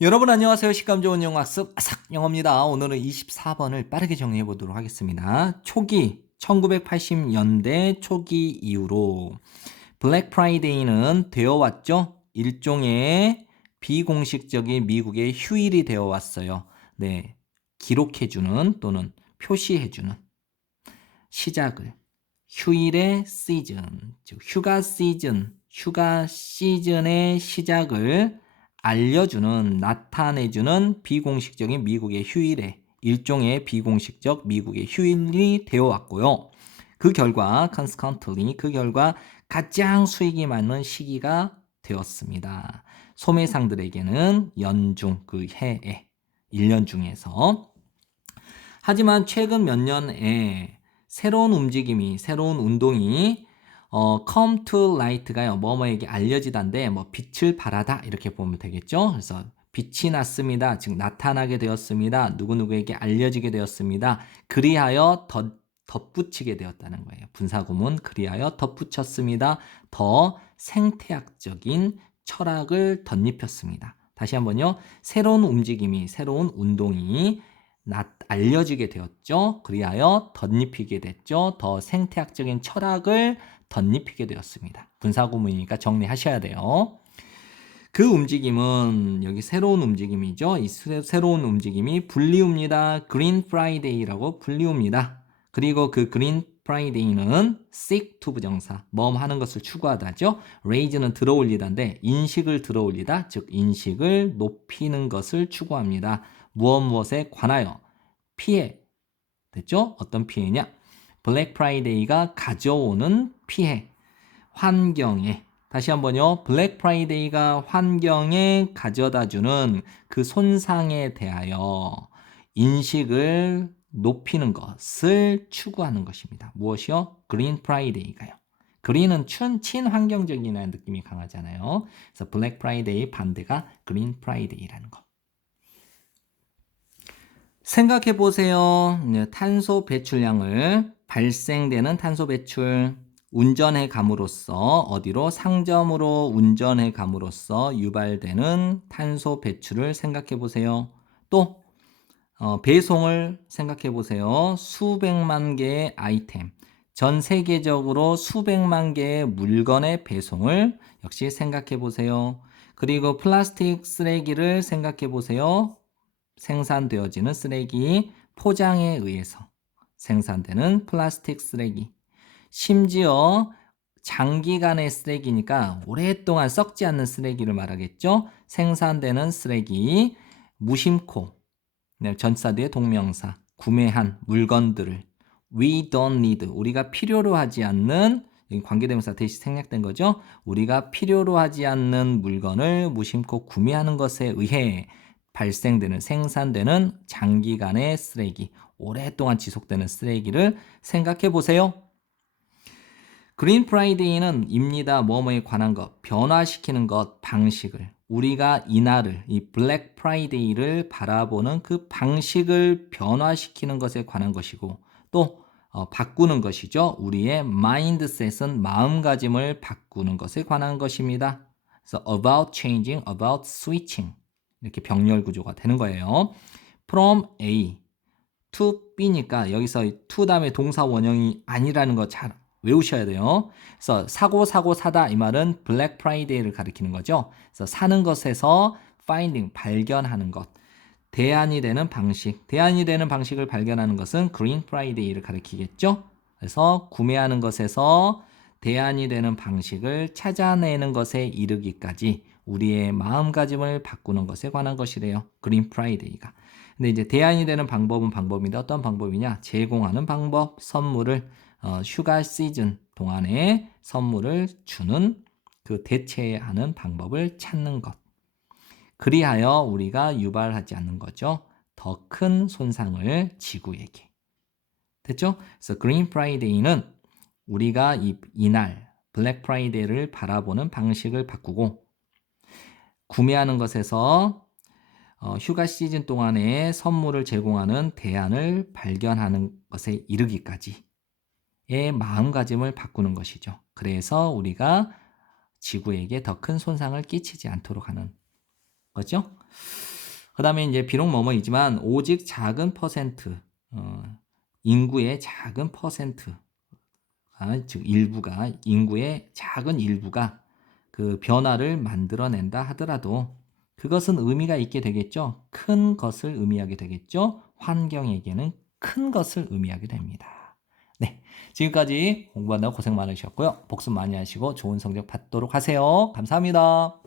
여러분 안녕하세요. 식감 좋은 영어 학습 아삭 영어입니다. 오늘은 24번을 빠르게 정리해 보도록 하겠습니다. 초기 1980년대 초기 이후로 블랙 프라이데이는 되어 왔죠. 일종의 비공식적인 미국의 휴일이 되어 왔어요. 네. 기록해 주는 또는 표시해 주는 시작을 휴일의 시즌, 즉 휴가 시즌의 시작을 알려주는, 나타내주는 비공식적인 미국의 휴일의 일종의 비공식적 미국의 휴일이 되어 왔고요. 그 결과 그 결과 가장 수익이 많은 시기가 되었습니다. 소매상들에게는 연중 그 해에 1년 중에서. 하지만 최근 몇 년에 새로운 운동이 come to light가요. 뭐뭐에게 알려지다인데 빛을 발하다 이렇게 보면 되겠죠. 그래서 빛이 났습니다. 즉 나타나게 되었습니다. 누구누구에게 알려지게 되었습니다. 그리하여 덧붙이게 되었다는 거예요. 분사구문 그리하여 덧붙였습니다. 더 생태학적인 철학을 덧입혔습니다. 다시 한번요. 새로운 운동이 알려지게 되었죠. 그리하여 덧입히게 됐죠. 더 생태학적인 철학을 덧입히게 되었습니다. 분사구문이니까 정리하셔야 돼요. 그 움직임은 여기 새로운 움직임이죠. 이 새로운 움직임이 불리웁니다. 그린 프라이데이라고 불리웁니다. 그리고 그 그린 프라이데이는 seek to 부정사, 하는 것을 추구하다죠. raise는 들어올리다인데 인식을 들어올리다, 즉 인식을 높이는 것을 추구합니다. 무엇에 관하여 피해. 됐죠? 어떤 피해냐? 블랙 프라이데이가 가져오는 피해. 환경에. 다시 한번요. 블랙 프라이데이가 환경에 가져다주는 그 손상에 대하여 인식을 높이는 것을 추구하는 것입니다. 무엇이요? 그린 프라이데이가요. 그린은 친환경적이라는 느낌이 강하잖아요. 그래서 블랙 프라이데이 반대가 그린 프라이데이라는 거. 생각해 보세요. 탄소 배출량을 발생되는 탄소 배출 운전해 감으로써 어디로 상점으로 운전해 감으로써 유발되는 탄소 배출을 생각해 보세요. 또 배송을 생각해 보세요. 수백만 개의 아이템, 전 세계적으로 수백만 개의 물건의 배송을 역시 생각해 보세요. 그리고 플라스틱 쓰레기를 생각해 보세요. 생산되어지는 쓰레기, 포장에 의해서 생산되는 플라스틱 쓰레기, 심지어 장기간의 쓰레기니까 오랫동안 썩지 않는 쓰레기를 말하겠죠. 생산되는 쓰레기, 무심코, 전사 뒤의 동명사, 구매한 물건들을 we don't need, 우리가 필요로 하지 않는, 관계대명사 대신 생략된 거죠. 우리가 필요로 하지 않는 물건을 무심코 구매하는 것에 의해 생산되는 장기간의 쓰레기, 오랫동안 지속되는 쓰레기를 생각해 보세요. 그린 프라이데이는 입니다. 뭐뭐에 관한 것, 변화시키는 것, 방식을. 우리가 이날을, 이 블랙 프라이데이를 바라보는 그 방식을 변화시키는 것에 관한 것이고, 또 바꾸는 것이죠. 우리의 마인드셋은 마음가짐을 바꾸는 것에 관한 것입니다. 그래서 about changing, about switching 이렇게 병렬 구조가 되는 거예요. from A to B니까 여기서 to 다음에 동사 원형이 아니라는 거 잘 외우셔야 돼요. 그래서 사다 이 말은 블랙 프라이데이를 가리키는 거죠. 그래서 사는 것에서 finding 발견하는 것. 대안이 되는 방식을 발견하는 것은 그린 프라이데이를 가리키겠죠. 그래서 구매하는 것에서 대안이 되는 방식을 찾아내는 것에 이르기까지 우리의 마음가짐을 바꾸는 것에 관한 것이래요. 그린 프라이데이가. 근데 이제 대안이 되는 방법인데 어떤 방법이냐? 제공하는 방법, 선물을 휴가 시즌 동안에 선물을 주는 그 대체하는 방법을 찾는 것. 그리하여 우리가 유발하지 않는 거죠. 더 큰 손상을 지구에게. 됐죠? 그래서 그린 프라이데이는 우리가 이날 블랙 프라이데이를 바라보는 방식을 바꾸고 구매하는 것에서 휴가 시즌 동안에 선물을 제공하는 대안을 발견하는 것에 이르기까지의 마음가짐을 바꾸는 것이죠. 그래서 우리가 지구에게 더 큰 손상을 끼치지 않도록 하는 거죠. 그 다음에 이제 비록 뭐뭐이지만 오직 작은 퍼센트, 인구의 작은 퍼센트, 즉 일부가, 인구의 작은 일부가 그 변화를 만들어낸다 하더라도 그것은 의미가 있게 되겠죠. 큰 것을 의미하게 되겠죠. 환경에게는 큰 것을 의미하게 됩니다. 네, 지금까지 공부한다고 고생 많으셨고요. 복습 많이 하시고 좋은 성적 받도록 하세요. 감사합니다.